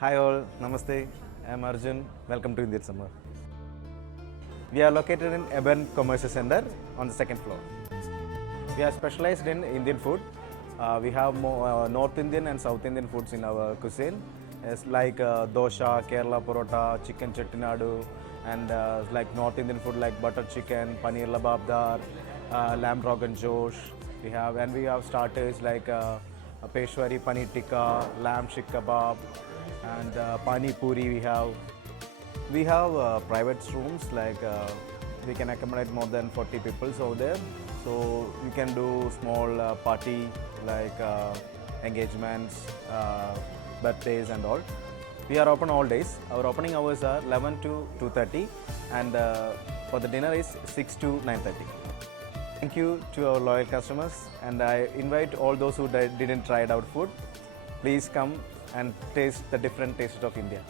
Hi all, Namaste. I am Arjun. Welcome to Indian Summer. We are located in Ébène Commercial Center on the second floor. We are specialized in Indian food. We have more, North Indian and South Indian foods in our cuisine. It's like dosha, Kerala parota, chicken chettinadu, and like North Indian food like butter chicken, paneer lababdar, lamb rogan josh. We have starters like peshwari paneer tikka, lamb shik kebab, and Pani Puri. We have private rooms like we can accommodate more than 40 people over there. So you can do small party like engagements, birthdays and all. We are open all days. Our opening hours are 11 to 2:30 and for the dinner is 6 to 9:30. Thank you to our loyal customers and I invite all those who didn't try out food. Please come and taste the different tastes of India.